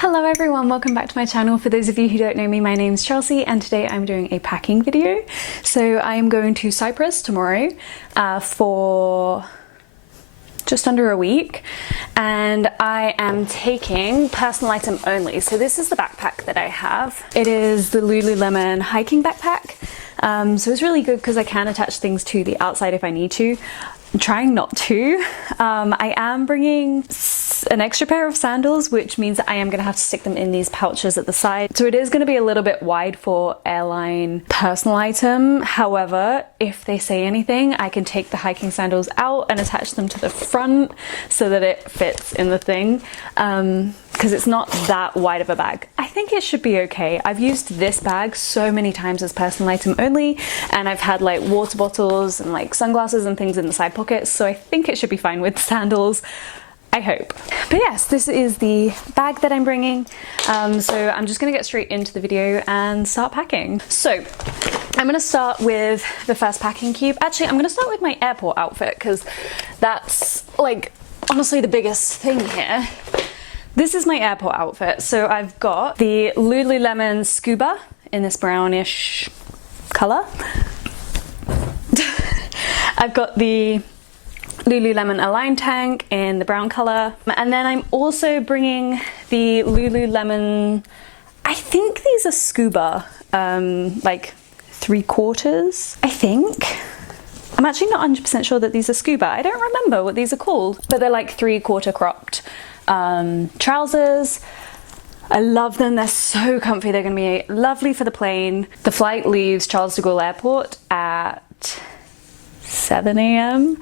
Hello everyone, welcome back to my channel. For those of you who don't know me, my name's Chelsea and today I'm doing a packing video. So I am going to Cyprus tomorrow for just under a week, and I am taking personal item only. So this is the backpack that I have. It is the Lululemon hiking backpack. So it's really good because I can attach things to the outside if I need to. I'm trying not to. I am bringing an extra pair of sandals, which means that I am going to have to stick them in these pouches at the side. So it is going to be a little bit wide for airline personal item. However, if they say anything, I can take the hiking sandals out and attach them to the front so that it fits in the thing. Because it's not that wide of a bag. I think it should be okay. I've used this bag so many times as personal item only, and I've had like water bottles and like sunglasses and things in the side pockets, so I think it should be fine with sandals. I hope. But yes, this is the bag that I'm bringing. So I'm just gonna get straight into the video and start packing. So I'm gonna start with the first packing cube. Actually, I'm gonna start with my airport outfit because that's like honestly the biggest thing here. This is my airport outfit. So I've got the Lululemon Scuba in this brownish color. I've got the Lululemon Align tank in the brown color, and then I'm also bringing the Lululemon, I think these are scuba, like 3/4, I think. I'm actually not 100% sure that these are scuba. I don't remember what these are called, but they're like 3/4 cropped trousers. I love them, they're so comfy. They're gonna be lovely for the plane. The flight leaves Charles de Gaulle Airport at 7 a.m.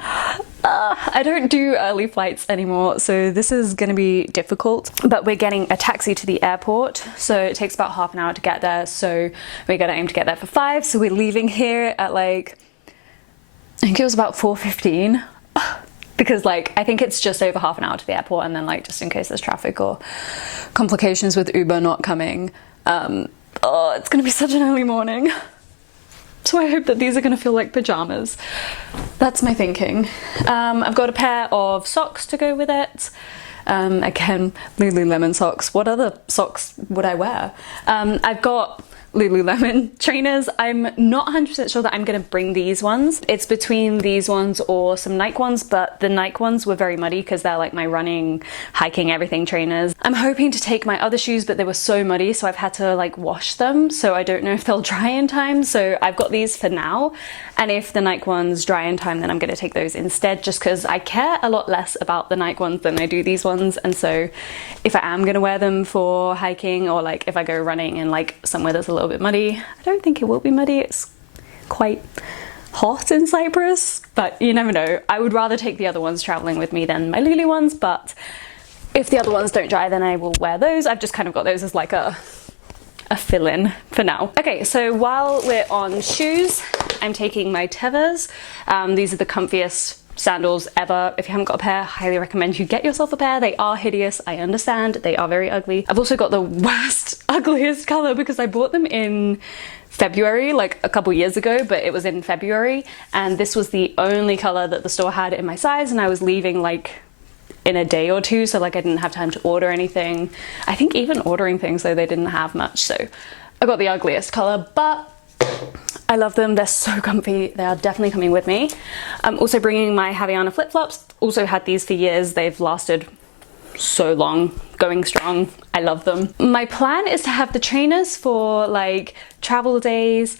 I don't do early flights anymore, so this is gonna be difficult, but we're getting a taxi to the airport, so it takes about half an hour to get there, so we're gonna aim to get there for 5, so we're leaving here at like, I think it was about 4:15, because like, I think it's just over half an hour to the airport, and then like, just in case there's traffic or complications with Uber not coming, oh, it's gonna be such an early morning. So I hope that these are going to feel like pajamas. That's my thinking. I've got a pair of socks to go with it. Again, Lululemon socks. What other socks would I wear? I've got Lululemon trainers. I'm not 100% sure that I'm going to bring these ones. It's between these ones or some Nike ones, but the Nike ones were very muddy because they're like my running, hiking, everything trainers. I'm hoping to take my other shoes, but they were so muddy, so I've had to like wash them, so I don't know if they'll dry in time. So I've got these for now, and if the Nike ones dry in time, then I'm going to take those instead, just because I care a lot less about the Nike ones than I do these ones. And so if I am going to wear them for hiking, or like if I go running in like somewhere that's a little bit muddy, I don't think it will be muddy. It's quite hot in Cyprus, but you never know. I would rather take the other ones traveling with me than my Lulu ones, but if the other ones don't dry, then I will wear those. I've just kind of got those as like a fill-in for now. Okay, so while we're on shoes, I'm taking my Tevas. These are the comfiest sandals ever. If you haven't got a pair, highly recommend you get yourself a pair. They are hideous, I understand, they are very ugly. I've also got the worst, ugliest color because I bought them in February, like a couple years ago, but it was in February, and this was the only color that the store had in my size, and I was leaving like in a day or two, so like I didn't have time to order anything. I think even ordering things though, they didn't have much, so I got the ugliest color, but I love them. They're so comfy. They are definitely coming with me. I'm also bringing my Havaiana flip-flops. Also had these for years. They've lasted so long, going strong. I love them. My plan is to have the trainers for like travel days,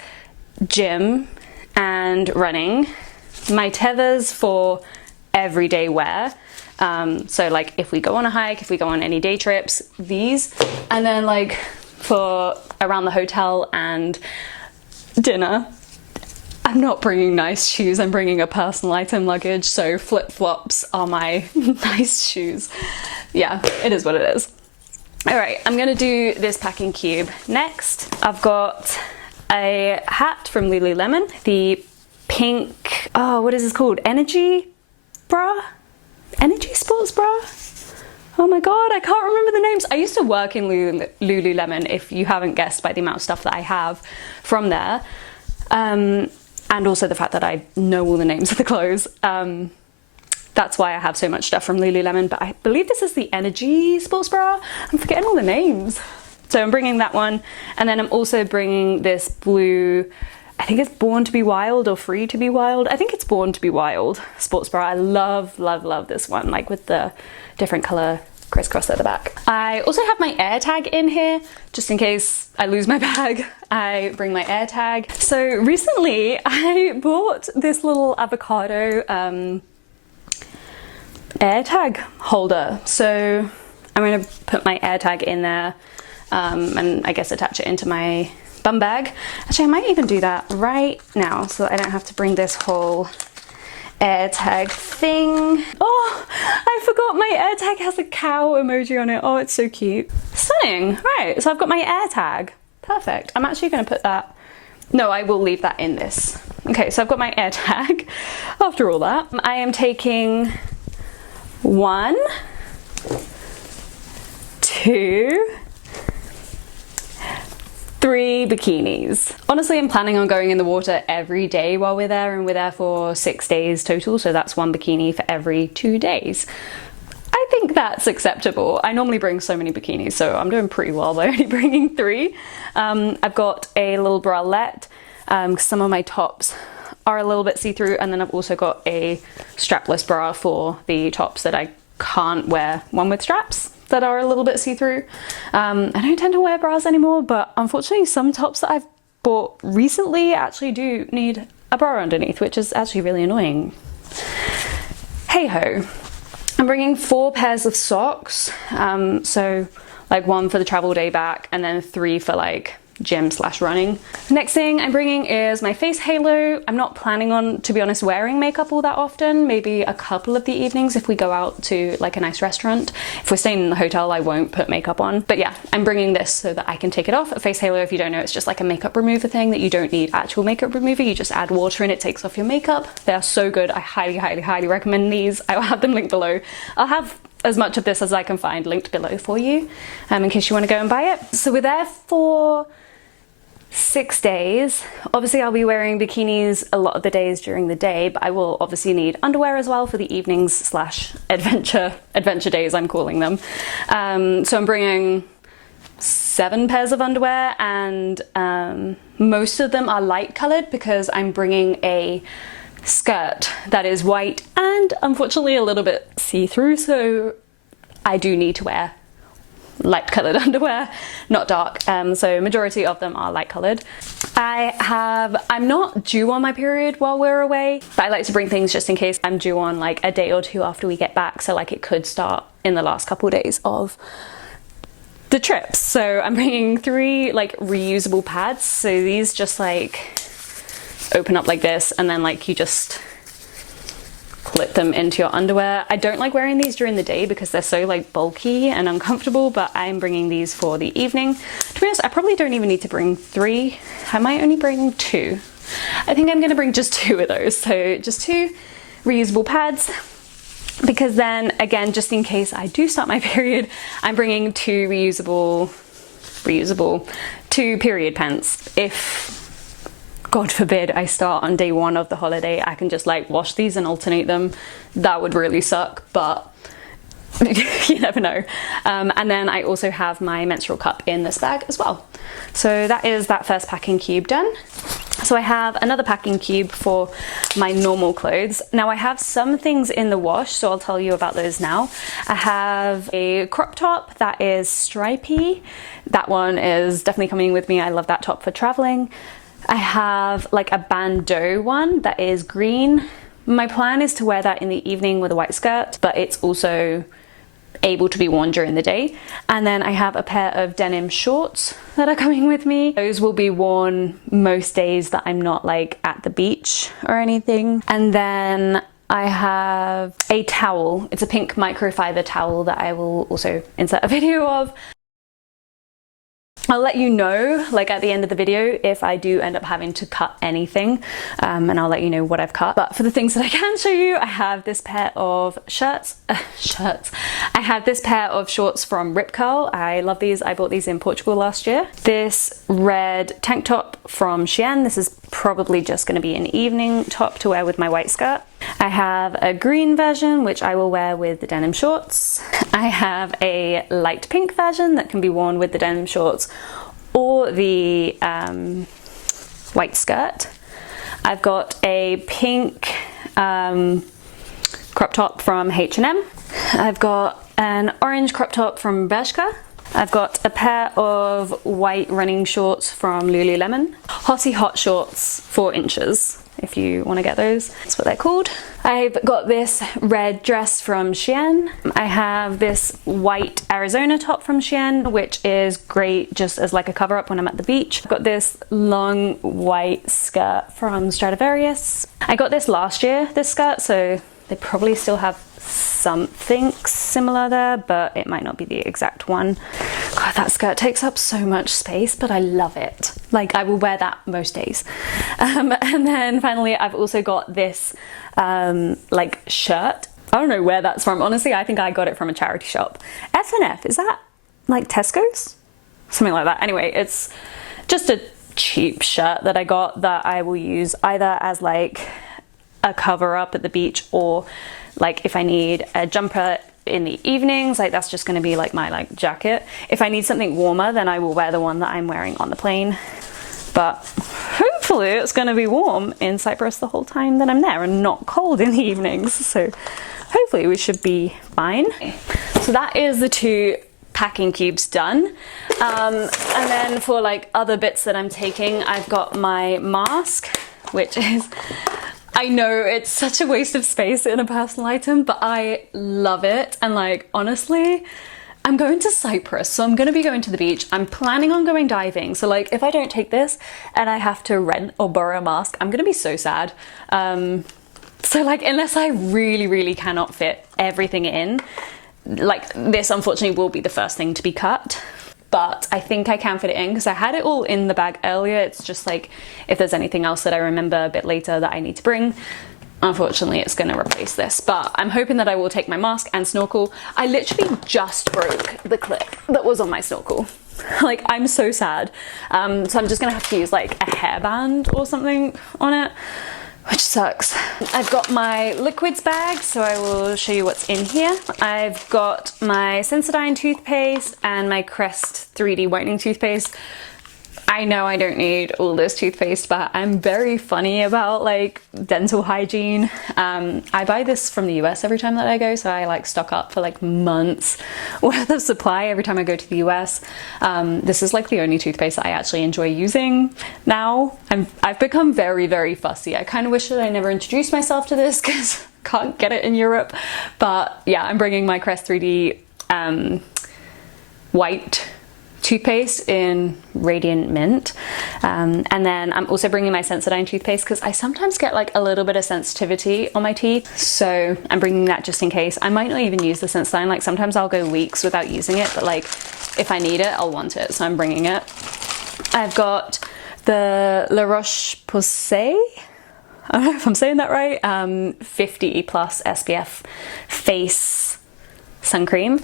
gym and running. My Tevas for everyday wear. So like if we go on a hike, if we go on any day trips, these, and then like for around the hotel and dinner. I'm not bringing nice shoes, I'm bringing a personal item luggage, so flip-flops are my nice shoes. Yeah, it is what it is. All right, I'm gonna do this packing cube next. I've got a hat from Lululemon, the pink, oh, what is this called? Energy bra? Energy sports bra? Oh my god, I can't remember the names. I used to work in Lululemon, if you haven't guessed by the amount of stuff that I have from there. And also the fact that I know all the names of the clothes. that's why I have so much stuff from Lululemon, but I believe this is the Energy sports bra. I'm forgetting all the names. So I'm bringing that one, and then I'm also bringing this blue, I think it's Born to be Wild or Free to be Wild. I think it's Born to be Wild sports bra. I love, love, love this one, like with the different color crisscross at the back. I also have my AirTag in here, just in case I lose my bag. I bring my AirTag. So recently I bought this little avocado AirTag holder. So I'm gonna put my AirTag in there and I guess attach it into my bum bag. Actually, I might even do that right now so that I don't have to bring this whole AirTag thing. Oh, I forgot my AirTag has a cow emoji on it. Oh, it's so cute. Stunning. Right, so I've got my AirTag. Perfect. I'm actually going to put that, no, I will leave that in this. Okay, so I've got my AirTag. After all that, I am taking 1, 2, 3 bikinis. Honestly, I'm planning on going in the water every day while we're there, and we're there for 6 days total, so that's 1 bikini for every 2 days. I think that's acceptable. I normally bring so many bikinis, so I'm doing pretty well by only bringing 3. I've got a little bralette, because some of my tops are a little bit see-through, and then I've also got a strapless bra for the tops that I can't wear one with straps that are a little bit see-through. I don't tend to wear bras anymore, but unfortunately some tops that I've bought recently actually do need a bra underneath, which is actually really annoying. Hey ho. I'm bringing 4 pairs of socks, so like 1 for the travel day back and then 3 for like gym/running. Next thing I'm bringing is my face halo. I'm not planning on, to be honest, wearing makeup all that often, maybe a couple of the evenings if we go out to like a nice restaurant. If we're staying in the hotel, I won't put makeup on. But yeah, I'm bringing this so that I can take it off. A face halo, if you don't know, it's just like a makeup remover thing that you don't need actual makeup remover. You just add water and it takes off your makeup. They are so good. I highly, highly, highly recommend these. I will have them linked below. I'll have as much of this as I can find linked below for you, in case you want to go and buy it. So we're there for 6 days. Obviously I'll be wearing bikinis a lot of the days during the day, but I will obviously need underwear as well for the evenings / adventure days, I'm calling them. So I'm bringing 7 pairs of underwear, and most of them are light colored because I'm bringing a skirt that is white and unfortunately a little bit see-through, so I do need to wear light colored underwear, not dark. So majority of them are light colored. I'm not due on my period while we're away, but I like to bring things just in case I'm due on like a day or 2 after we get back. So like it could start in the last couple of days of the trips. So I'm bringing 3 like reusable pads. So these just like open up like this, and then like you just clip them into your underwear. I don't like wearing these during the day because they're so like bulky and uncomfortable, but I'm bringing these for the evening. To be honest, I probably don't even need to bring 3. I might only bring 2. I think I'm gonna bring just 2 of those. So just 2 reusable pads, because then again, just in case I do start my period, I'm bringing 2 2 period pants. If God forbid I start on day 1 of the holiday, I can just like wash these and alternate them. That would really suck, but you never know. And then I also have my menstrual cup in this bag as well. So that is that first packing cube done. So I have another packing cube for my normal clothes. Now I have some things in the wash, so I'll tell you about those now. I have a crop top that is stripy. That one is definitely coming with me. I love that top for traveling. I have like a bandeau one that is green. My plan is to wear that in the evening with a white skirt, but it's also able to be worn during the day. And then I have a pair of denim shorts that are coming with me. Those will be worn most days that I'm not like at the beach or anything. And then I have a towel. It's a pink microfiber towel that I will also insert a video of. I'll let you know, like at the end of the video, if I do end up having to cut anything, and I'll let you know what I've cut. But for the things that I can show you, I have this pair of I have this pair of shorts from Rip Curl. I love these. I bought these in Portugal last year. This red tank top from Shein. This is probably just going to be an evening top to wear with my white skirt. I have a green version, which I will wear with the denim shorts. I have a light pink version that can be worn with the denim shorts or the white skirt. I've got a pink crop top from H&M. I've got an orange crop top from Bershka. I've got a pair of white running shorts from Lululemon. Hottie Hot shorts, 4 inches, if you want to get those. That's what they're called. I've got this red dress from Shein. I have this white Arizona top from Shein, which is great just as like a cover up when I'm at the beach. I've got this long white skirt from Stradivarius. I got this last year, this skirt, so they probably still have something similar there, but it might not be the exact one. God, that skirt takes up so much space, but I love it. Like, I will wear that most days. And then finally, I've also got this like shirt. I don't know where that's from. Honestly, I think I got it from a charity shop. F&F, is that like Tesco's? Something like that. Anyway, it's just a cheap shirt that I got that I will use either as like a cover up at the beach, or like if I need a jumper in the evenings, like that's just going to be like my like jacket. If I need something warmer, then I will wear the one that I'm wearing on the plane. But hopefully it's going to be warm in Cyprus the whole time that I'm there and not cold in the evenings. So hopefully we should be fine. So that is the 2 packing cubes done. And then for like other bits that I'm taking, I've got my mask, which is, I know it's such a waste of space in a personal item, but I love it. And like, honestly, I'm going to Cyprus, so I'm going to be going to the beach. I'm planning on going diving. So like, if I don't take this and I have to rent or borrow a mask, I'm going to be so sad. So like, unless I really cannot fit everything in, like this unfortunately will be the first thing to be cut. But I think I can fit it in because I had it all in the bag earlier. It's just like, if there's anything else that I remember a bit later that I need to bring, unfortunately it's going to replace this. But I'm hoping that I will take my mask and snorkel. I literally just broke the clip that was on my snorkel. Like, I'm so sad. So I'm just going to have to use like a hairband or something on it, which sucks. I've got my liquids bag, so I will show you what's in here. I've got my Sensodyne toothpaste and my Crest 3D whitening toothpaste. I know I don't need all this toothpaste, but I'm very funny about like dental hygiene. I buy this from the US every time that I go, so I like stock up for like months worth of supply every time I go to the US. This is like the only toothpaste that I actually enjoy using now. I've become very fussy. I kind of wish that I never introduced myself to this because I can't get it in Europe. But yeah, I'm bringing my Crest 3D white toothpaste in Radiant Mint, and then I'm also bringing my Sensodyne toothpaste because I sometimes get like a little bit of sensitivity on my teeth, so I'm bringing that just in case. I might not even use the Sensodyne, like sometimes I'll go weeks without using it, but like if I need it, I'll want it, so I'm bringing it. I've got the La Roche-Posay, I don't know if I'm saying that right, 50 plus SPF face sun cream.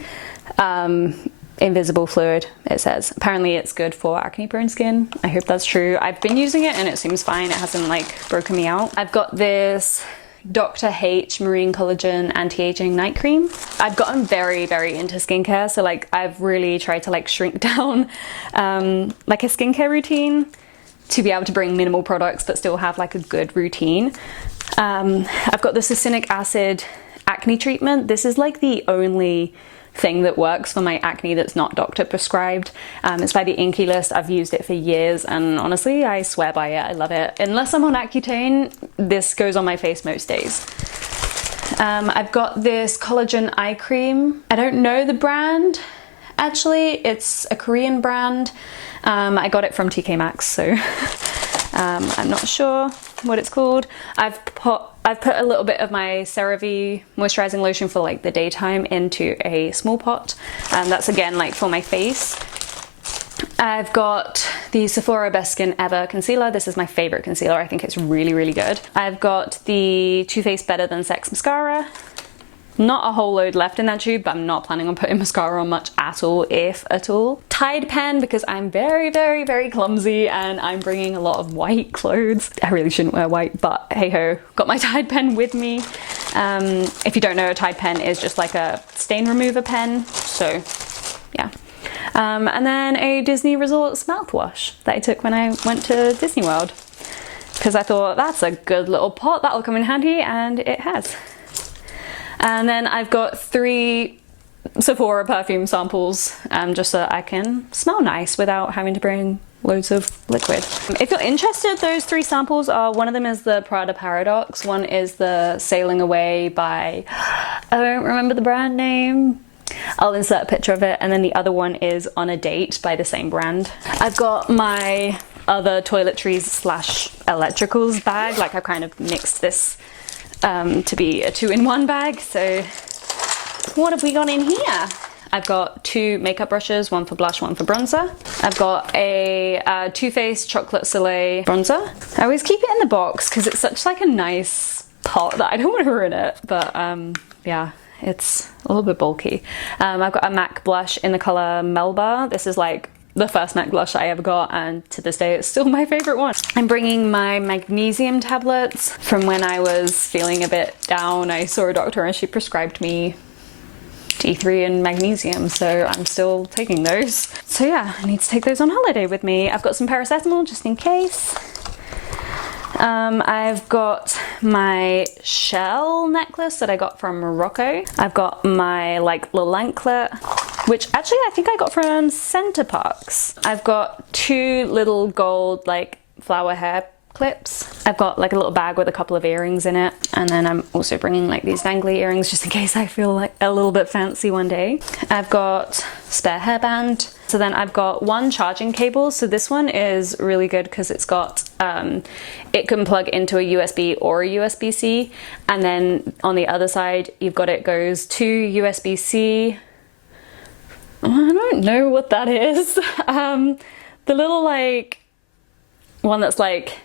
Invisible fluid, it says. Apparently it's good for acne prone skin. I hope that's true. I've been using it and it seems fine. It hasn't like broken me out. I've got this Dr. H Marine Collagen Anti-Aging Night Cream. I've gotten very into skincare, so like I've really tried to like shrink down like a skincare routine to be able to bring minimal products but still have like a good routine. I've got the succinic acid acne treatment. This is like the only thing that works for my acne that's not doctor prescribed. It's by the Inky List. I've used it for years and honestly I swear by it. I love it. Unless I'm on Accutane, this goes on my face most days. I've got this collagen eye cream. I don't know the brand actually. It's a Korean brand. I got it from TK Maxx, so I'm not sure what it's called. I've put a little bit of my CeraVe moisturizing lotion for like the daytime into a small pot, and that's again like for my face. I've got the Sephora Best Skin Ever concealer. This is my favorite concealer. I think it's really good. I've got the Too Faced Better Than Sex mascara. not a whole load left in that tube, but I'm not planning on putting mascara on much at all, if at all. Tide pen, because I'm very, very, very clumsy and I'm bringing a lot of white clothes. I really shouldn't wear white, but hey ho, got my Tide pen with me. If you don't know, a Tide pen is just like a stain remover pen, so yeah. And then a Disney Resorts mouthwash that I took when I went to Disney World, because I thought that's a good little pot, that'll come in handy, and it has. And then I've got 3 Sephora perfume samples, just so that I can smell nice without having to bring loads of liquid. If you're interested, those 3 samples are, one of them is the Prada Paradox, one is the Sailing Away by, I don't remember the brand name. I'll insert a picture of it, and then the other one is On a Date by the same brand. I've got my other toiletries slash electricals bag, like I've kind of mixed this to be a 2-in-1 bag. So what have we got in here? I've got 2 makeup brushes, one for blush, one for bronzer. I've got a Too Faced Chocolate Soleil bronzer. I always keep it in the box because it's such like a nice pot that I don't want to ruin it, but yeah, it's a little bit bulky. I've got a MAC blush in the color Melba. This is like the first MAC blush I ever got, and to this day it's still my favorite one. I'm bringing my magnesium tablets from when I was feeling a bit down. I saw a doctor and she prescribed me D3 and magnesium, so I'm still taking those. So yeah, I need to take those on holiday with me. I've got some paracetamol just in case. I've got my shell necklace that I got from Morocco. I've got my like little anklet, which actually I think I got from Center Parcs. I've got 2 little gold like flower hair clips. I've got like a little bag with a couple of earrings in it, and then I'm also bringing like these dangly earrings just in case I feel like a little bit fancy one day. I've got spare hairband. So then I've got 1 charging cable. So this one is really good because it's got it can plug into a USB or a USB-C, and then on the other side you've got it goes to USB-C. I don't know what that is. The little like one that's like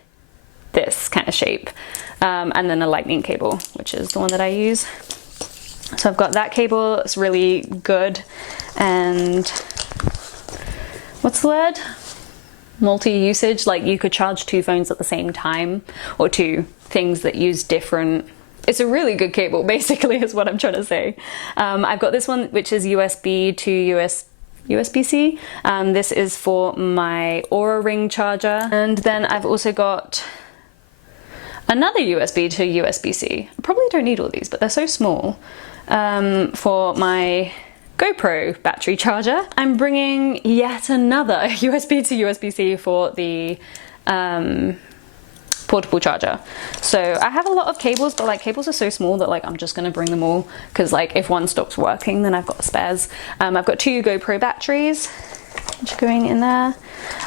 this kind of shape, and then a lightning cable, which is the one that I use. So I've got that cable. It's really good, and what's the word? Multi-usage, like you could charge 2 phones at the same time, or 2 things that use different. It's a really good cable, basically, is what I'm trying to say. I've got this one, which is USB to USB-C. This is for my Aura Ring charger. And then I've also got another USB to USB-C. I probably don't need all these, but they're so small. For my GoPro battery charger. I'm bringing yet another USB to USB-C for the portable charger. So I have a lot of cables, but like cables are so small that like I'm just gonna bring them all, because like if one stops working then I've got spares. I've got 2 GoPro batteries which are going in there.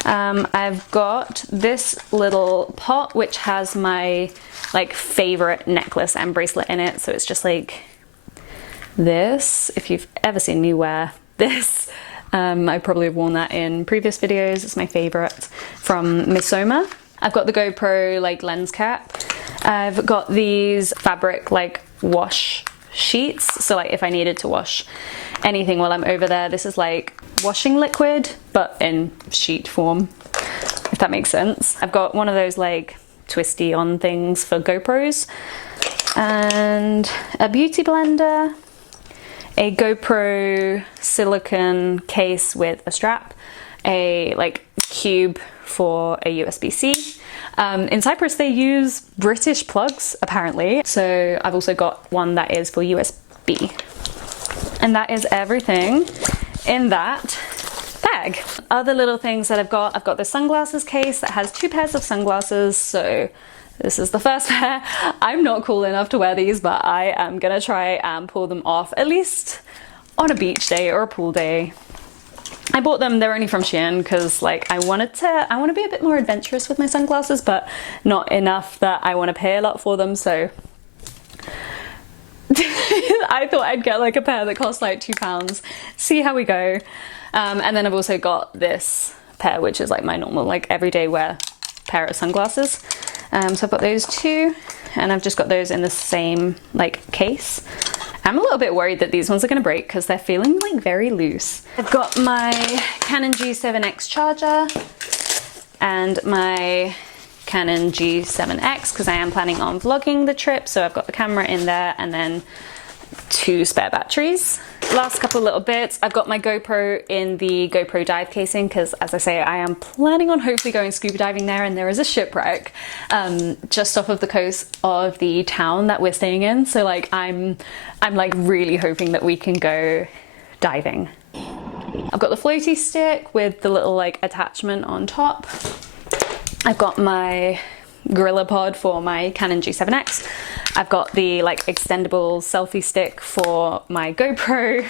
I've got this little pot which has my like favorite necklace and bracelet in it. So it's just like this. If you've ever seen me wear this, I probably have worn that in previous videos. It's my favorite from Missoma. I've got the GoPro like lens cap. I've got these fabric like wash sheets. So like if I needed to wash anything while I'm over there, this is like washing liquid, but in sheet form, if that makes sense. I've got one of those like twisty on things for GoPros, and a beauty blender, a GoPro silicone case with a strap, a like cube for a USB-C. In Cyprus they use British plugs apparently, so I've also got one that is for USB. And that is everything in that bag. Other little things that I've got this sunglasses case that has 2 pairs of sunglasses. So this is the first pair. I'm not cool enough to wear these, but I am gonna try and pull them off at least on a beach day or a pool day. I bought them, they're only from Shein, because like I want to be a bit more adventurous with my sunglasses, but not enough that I want to pay a lot for them, so I thought I'd get like a pair that costs like £2, see how we go. And then I've also got this pair, which is like my normal like everyday wear pair of sunglasses. So I've got those 2, and I've just got those in the same like case. I'm a little bit worried that these ones are gonna break because they're feeling like very loose. I've got my Canon G7X charger and my Canon G7X because I am planning on vlogging the trip, so I've got the camera in there and then 2 spare batteries. Last couple little bits, I've got my GoPro in the GoPro dive casing because, as I say, I am planning on hopefully going scuba diving there, and there is a shipwreck just off of the coast of the town that we're staying in, so like I'm like really hoping that we can go diving. I've got the floaty stick with the little like attachment on top. I've got my Gorilla Pod for my Canon G7X. I've got the like extendable selfie stick for my GoPro.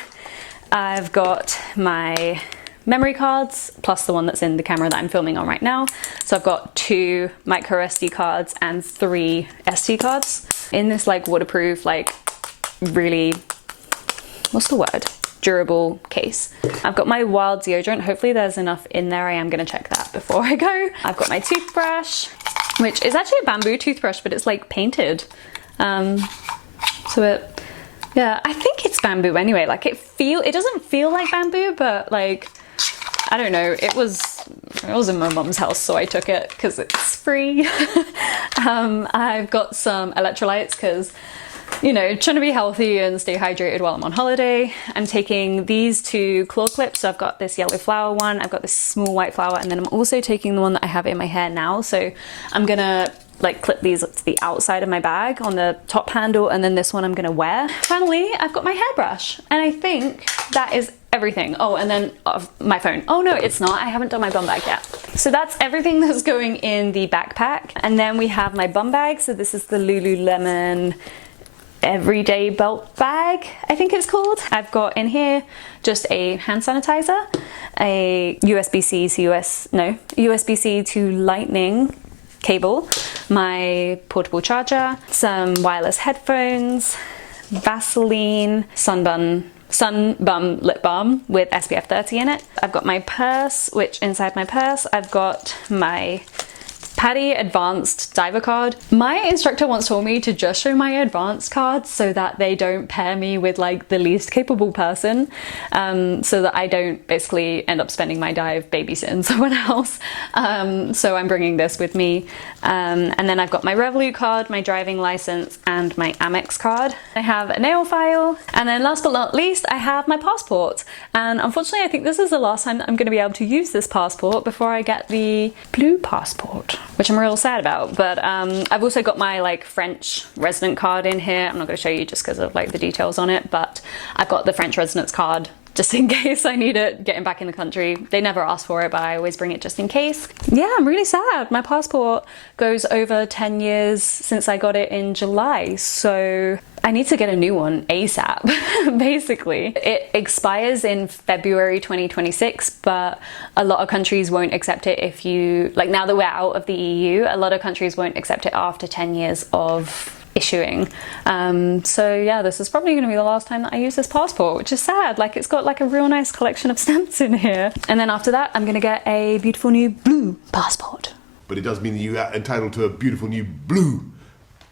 I've got my memory cards plus the one that's in the camera that I'm filming on right now. So I've got 2 micro SD cards and 3 SD cards in this like waterproof, like really, what's the word? Durable case. I've got my Wild deodorant. Hopefully there's enough in there. I am gonna check that before I go. I've got my toothbrush, which is actually a bamboo toothbrush, but it's like painted. Yeah, I think it's bamboo anyway. Like it doesn't feel like bamboo, but like, I don't know. It was in my mum's house, so I took it because it's free. I've got some electrolytes because, you know, trying to be healthy and stay hydrated while I'm on holiday. I'm taking these 2 claw clips. So I've got this yellow flower one, I've got this small white flower, and then I'm also taking the one that I have in my hair now. So I'm gonna like clip these up to the outside of my bag on the top handle, and then this one I'm gonna wear. Finally, I've got my hairbrush, and I think that is everything. Oh, and then my phone. Oh no, it's not. I haven't done my bum bag yet. So that's everything that's going in the backpack. And then we have my bum bag. So this is the Lululemon everyday belt bag, I think it's called. I've got in here just a hand sanitizer, a USB-C to Lightning cable, my portable charger, some wireless headphones, Vaseline, sun bum lip balm with SPF 30 in it. I've got my purse, which inside my purse I've got my PADI advanced diver card. My instructor once told me to just show my advanced cards so that they don't pair me with like the least capable person, so that I don't basically end up spending my dive babysitting someone else. So I'm bringing this with me. And then I've got my Revolut card, my driving license, and my Amex card. I have a nail file, and then last but not least, I have my passport. And unfortunately, I think this is the last time that I'm going to be able to use this passport before I get the blue passport, which I'm real sad about. But I've also got my like French resident card in here. I'm not going to show you just because of like the details on it, but I've got the French residence card just in case I need it getting back in the country. They never ask for it, but I always bring it just in case. Yeah, I'm really sad. My passport goes over 10 years since I got it in July, so I need to get a new one ASAP, basically. It expires in February 2026, but a lot of countries won't accept it if you, like now that we're out of the EU, a lot of countries won't accept it after 10 years of issuing. So yeah, this is probably going to be the last time that I use this passport, which is sad. Like it's got like a real nice collection of stamps in here. And then after that, I'm going to get a beautiful new blue passport. But it does mean that you are entitled to a beautiful new blue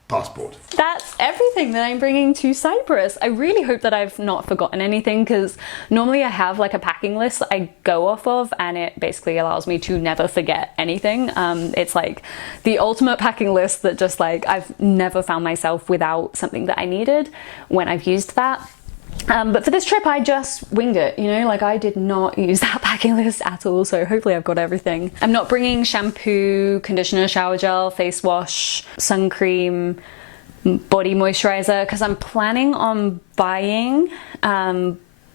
passport. That's everything that I'm bringing to Cyprus. I really hope that I've not forgotten anything, because normally I have like a packing list that I go off of, and it basically allows me to never forget anything. It's like the ultimate packing list that just like I've never found myself without something that I needed when I've used that. But for this trip, I just winged it, you know, like I did not use that packing list at all, so hopefully I've got everything. I'm not bringing shampoo, conditioner, shower gel, face wash, sun cream, body moisturizer, because I'm planning on buying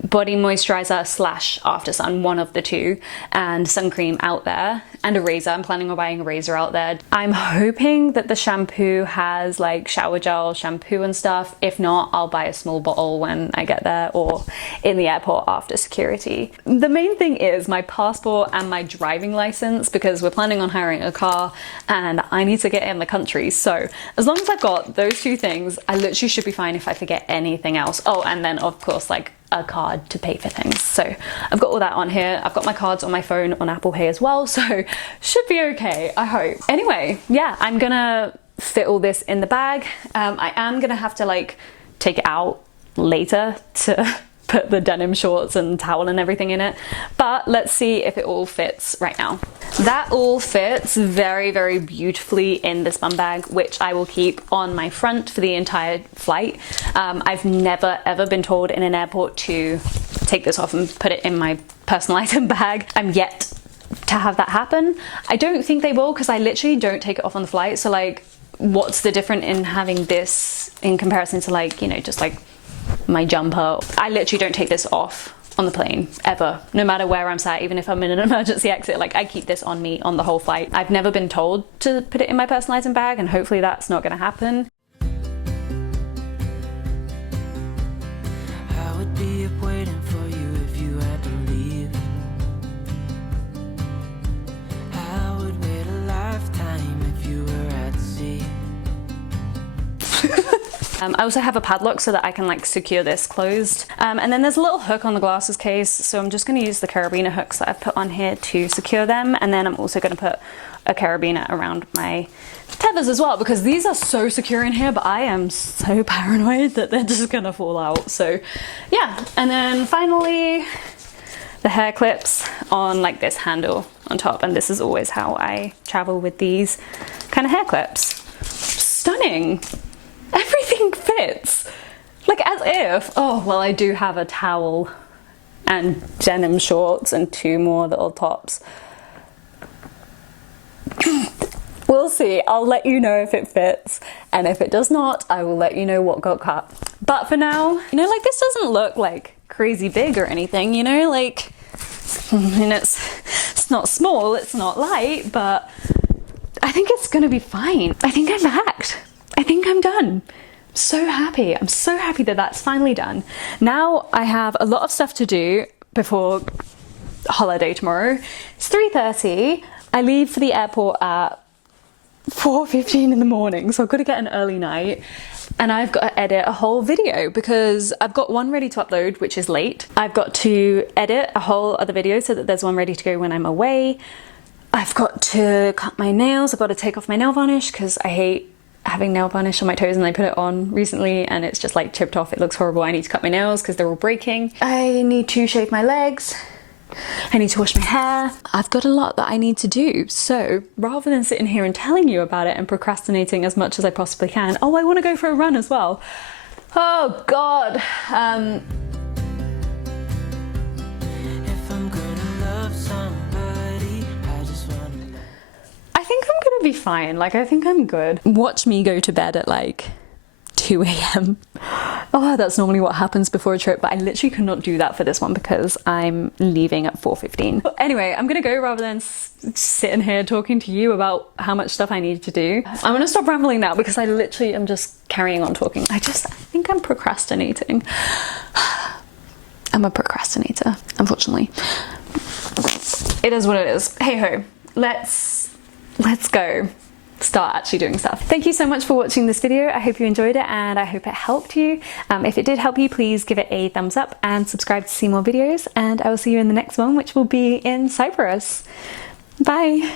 body moisturizer slash after sun, one of the two, and sun cream out there, and a razor. I'm planning on buying a razor out there. I'm hoping that the shampoo has like shower gel shampoo and stuff. If not, I'll buy a small bottle when I get there or in the airport after security. The main thing is my passport and my driving license, because we're planning on hiring a car and I need to get in the country. So as long as I've got those two things, I literally should be fine if I forget anything else. Oh, and then of course like a card to pay for things. So I've got all that on here. I've got my cards on my phone on Apple Pay as well, so should be okay, I hope. Anyway, yeah, I'm gonna fit all this in the bag. I am gonna have to like take it out later to put the denim shorts and towel and everything in it. But let's see if it all fits right now. That all fits very, very beautifully in this bum bag, which I will keep on my front for the entire flight. I've never ever been told in an airport to take this off and put it in my personal item bag. I'm yet to have that happen. I don't think they will, because I literally don't take it off on the flight. So like, what's the difference in having this in comparison to like, you know, just like my jumper? I literally don't take this off on the plane ever, no matter where I'm sat. Even if I'm in an emergency exit, like I keep this on me on the whole flight. I've never been told to put it in my personal item bag, and hopefully that's not going to happen. I would be up waiting for you if you had to leave. I would wait a lifetime if you were at sea. I also have a padlock so that I can like secure this closed. And then there's a little hook on the glasses case, so I'm just going to use the carabiner hooks that I've put on here to secure them. And then I'm also going to put a carabiner around my tethers as well, because these are so secure in here, but I am so paranoid that they're just going to fall out. So yeah, and then finally the hair clips on like this handle on top, and this is always how I travel with these kind of hair clips. Stunning. Everything fits, like as if, oh well, I do have a towel and denim shorts and 2 more little tops. We'll see. I'll let you know if it fits, and if it does not, I will let you know what got cut. But for now, you know, like this doesn't look like crazy big or anything, you know, like, I mean, it's not small, it's not light, but I think it's gonna be fine. I think I'm packed. I think I'm done. So happy. I'm so happy that that's finally done. Now I have a lot of stuff to do before holiday tomorrow. It's 3:30. I leave for the airport at 4:15 in the morning, so I've got to get an early night, and I've got to edit a whole video because I've got one ready to upload, which is late. I've got to edit a whole other video so that there's one ready to go when I'm away. I've got to cut my nails. I've got to take off my nail varnish because I hate having nail varnish on my toes, and I put it on recently and it's just like chipped off. It looks horrible. I need to cut my nails because they're all breaking. I need to shave my legs. I need to wash my hair. I've got a lot that I need to do. So rather than sitting here and telling you about it and procrastinating as much as I possibly can, oh, I want to go for a run as well. Oh God. If I'm gonna love somebody, I just wanna love. I think I'm gonna be fine. Like, I think I'm good. Watch me go to bed at like 2 a.m. Oh, that's normally what happens before a trip, but I literally could not do that for this one because I'm leaving at 4:15. Anyway, I'm gonna go rather than sitting here talking to you about how much stuff I need to do. I'm gonna stop rambling now because I literally am just carrying on talking. I think I'm procrastinating. I'm a procrastinator, unfortunately. It is what it is. Hey ho, let's go start actually doing stuff. Thank you so much for watching this video. I hope you enjoyed it and I hope it helped you. If it did help you, please give it a thumbs up and subscribe to see more videos, and I will see you in the next one, which will be in Cyprus. Bye.